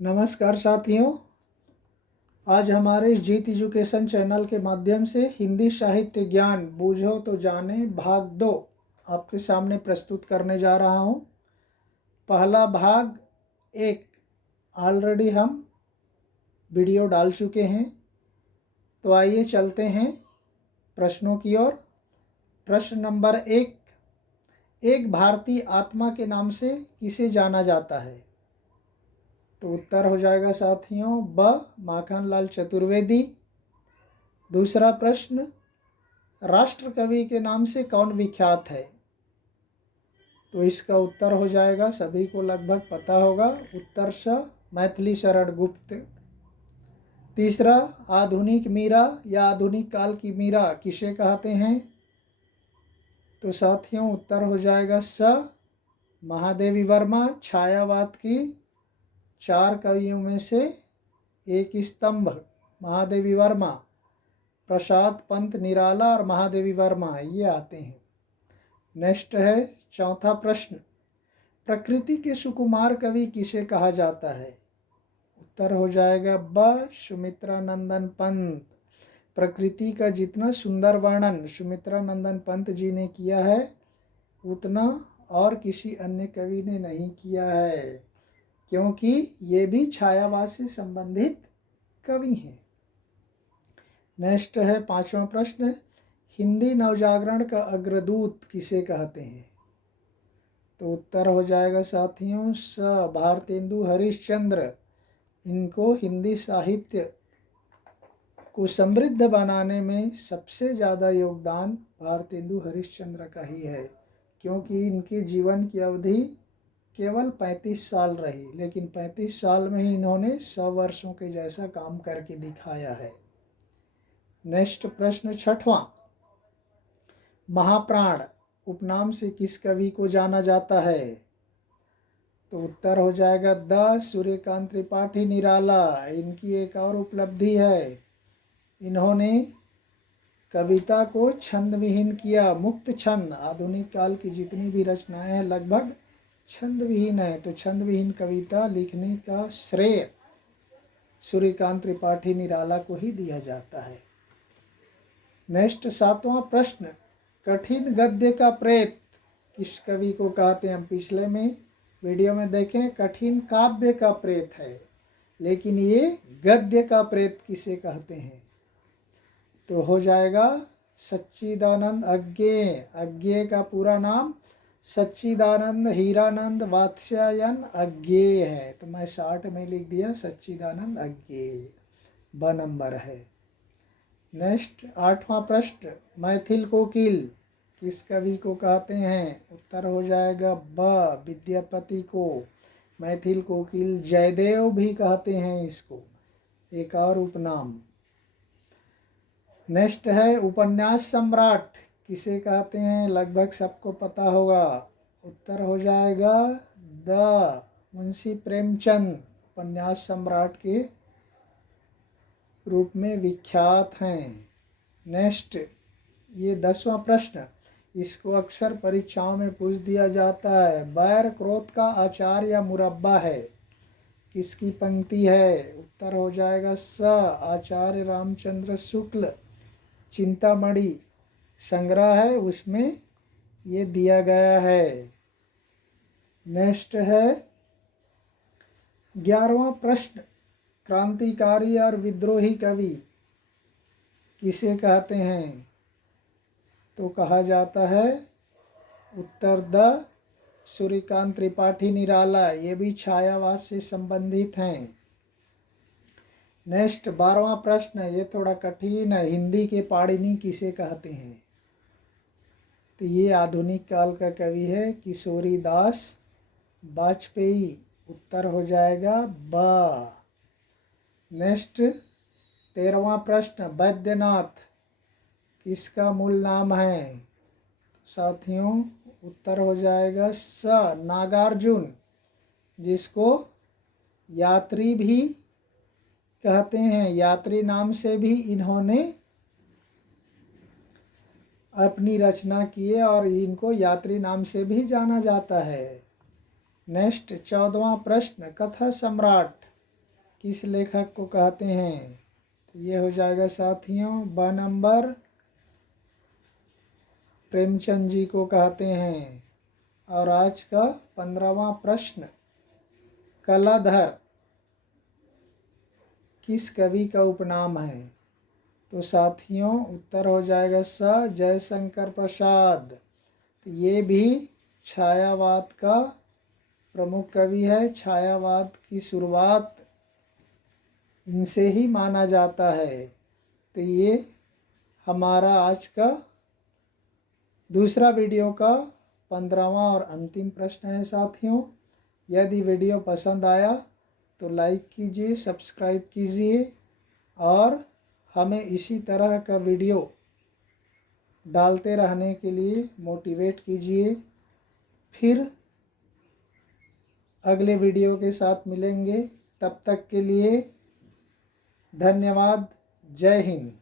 नमस्कार साथियों, आज हमारे इस जीत एजुकेशन चैनल के माध्यम से हिंदी साहित्य ज्ञान बूझो तो जाने भाग 2 आपके सामने प्रस्तुत करने जा रहा हूं। पहला भाग 1 ऑलरेडी हम वीडियो डाल चुके हैं, तो आइए चलते हैं प्रश्नों की ओर। प्रश्न नंबर 1, एक भारतीय आत्मा के नाम से किसे जाना जाता है? तो उत्तर हो जाएगा साथियों ब माखनलाल चतुर्वेदी। दूसरा प्रश्न, राष्ट्र कवि के नाम से कौन विख्यात है? तो इसका उत्तर हो जाएगा, सभी को लगभग पता होगा, उत्तर स मैथिली शरण गुप्त। तीसरा, आधुनिक मीरा या आधुनिक काल की मीरा किसे कहते हैं? तो साथियों उत्तर हो जाएगा स महादेवी वर्मा। छायावाद की 4 कवियों में से एक स्तंभ महादेवी वर्मा, प्रसाद पंत निराला और महादेवी वर्मा ये आते हैं। नेक्स्ट है चौथा प्रश्न, प्रकृति के सुकुमार कवि किसे कहा जाता है? उत्तर हो जाएगा ब सुमित्रा नंदन पंत। प्रकृति का जितना सुंदर वर्णन सुमित्रा नंदन पंत जी ने किया है उतना और किसी अन्य कवि ने नहीं किया है, क्योंकि ये भी छायावाद से संबंधित कवि हैं। नेक्स्ट है पांचवा प्रश्न, हिंदी नवजागरण का अग्रदूत किसे कहते हैं? तो उत्तर हो जाएगा साथियों स भारतेंदु हरिश्चंद्र। इनको हिंदी साहित्य को समृद्ध बनाने में सबसे ज़्यादा योगदान भारतेंदु हरिश्चंद्र का ही है, क्योंकि इनके जीवन की अवधि केवल 35 साल रही, लेकिन 35 साल में ही इन्होंने 100 वर्षों के जैसा काम करके दिखाया है। नेक्स्ट प्रश्न छठवां, महाप्राण उपनाम से किस कवि को जाना जाता है? तो उत्तर हो जाएगा द सूर्यकांत त्रिपाठी निराला। इनकी एक और उपलब्धि है, इन्होंने कविता को छंद विहीन किया, मुक्त छंद। आधुनिक काल की जितनी भी रचनाएं हैं लगभग छंद विहीन है, तो छंद विहीन कविता लिखने का श्रेय सूर्यकांत त्रिपाठी निराला को ही दिया जाता है। नेक्स्ट सातवां प्रश्न, कठिन गद्य का प्रेत किस कवि को कहते हैं? हम पिछले में वीडियो में देखें, कठिन काव्य का प्रेत है, लेकिन ये गद्य का प्रेत किसे कहते हैं? तो हो जाएगा सच्चिदानंद अज्ञेय। अज्ञेय का पूरा नाम सच्चिदानंद हीरानंद वात्स्यायन अज्ञेय है, तो मैं 60 में लिख दिया सच्चिदानंद अज्ञेय, ब नंबर है। नेक्स्ट आठवां प्रश्न, मैथिल कोकिल किस कवि को कहते हैं? उत्तर हो जाएगा ब विद्यापति को। मैथिल कोकिल जयदेव भी कहते हैं इसको, एक और उपनाम। नेक्स्ट है उपन्यास सम्राट किसे कहते हैं? लगभग सबको पता होगा, उत्तर हो जाएगा द मुंशी प्रेमचंद उपन्यास सम्राट के रूप में विख्यात हैं। नेक्स्ट ये 10वां प्रश्न, इसको अक्सर परीक्षाओं में पूछ दिया जाता है, बैर क्रोध का आचार या मुरब्बा है किसकी पंक्ति है? उत्तर हो जाएगा स आचार्य रामचंद्र शुक्ल। चिंतामणि संग्रह है उसमें ये दिया गया है। नेक्स्ट है 11वां प्रश्न, क्रांतिकारी और विद्रोही कवि किसे कहते हैं? तो कहा जाता है उत्तर द सूर्यकांत त्रिपाठी निराला, ये भी छायावाद से संबंधित हैं। नेक्स्ट 12वां प्रश्न, ये थोड़ा कठिन है, हिंदी के पाणिनि किसे कहते हैं? तो ये आधुनिक काल का कवि है किशोरी दास वाजपेयी, उत्तर हो जाएगा ब। नेक्स्ट 13वां प्रश्न, वैद्यनाथ किसका मूल नाम है? साथियों उत्तर हो जाएगा स नागार्जुन, जिसको यात्री भी कहते हैं। यात्री नाम से भी इन्होंने अपनी रचना किए और इनको यात्री नाम से भी जाना जाता है। नेक्स्ट 14वां प्रश्न, कथा सम्राट किस लेखक को कहते हैं? तो ये हो जाएगा साथियों ब नंबर प्रेमचंद जी को कहते हैं। और आज का 15वां प्रश्न, कलाधर किस कवि का उपनाम है? तो साथियों उत्तर हो जाएगा स जयशंकर प्रसाद। तो ये भी छायावाद का प्रमुख कवि है। छायावाद की शुरुआत इनसे ही माना जाता है। तो ये हमारा आज का दूसरा वीडियो का 15वां और अंतिम प्रश्न है साथियों। यदि वीडियो पसंद आया तो लाइक कीजिए, सब्सक्राइब कीजिए और हमें इसी तरह का वीडियो डालते रहने के लिए मोटिवेट कीजिए। फिर अगले वीडियो के साथ मिलेंगे, तब तक के लिए धन्यवाद। जय हिंद।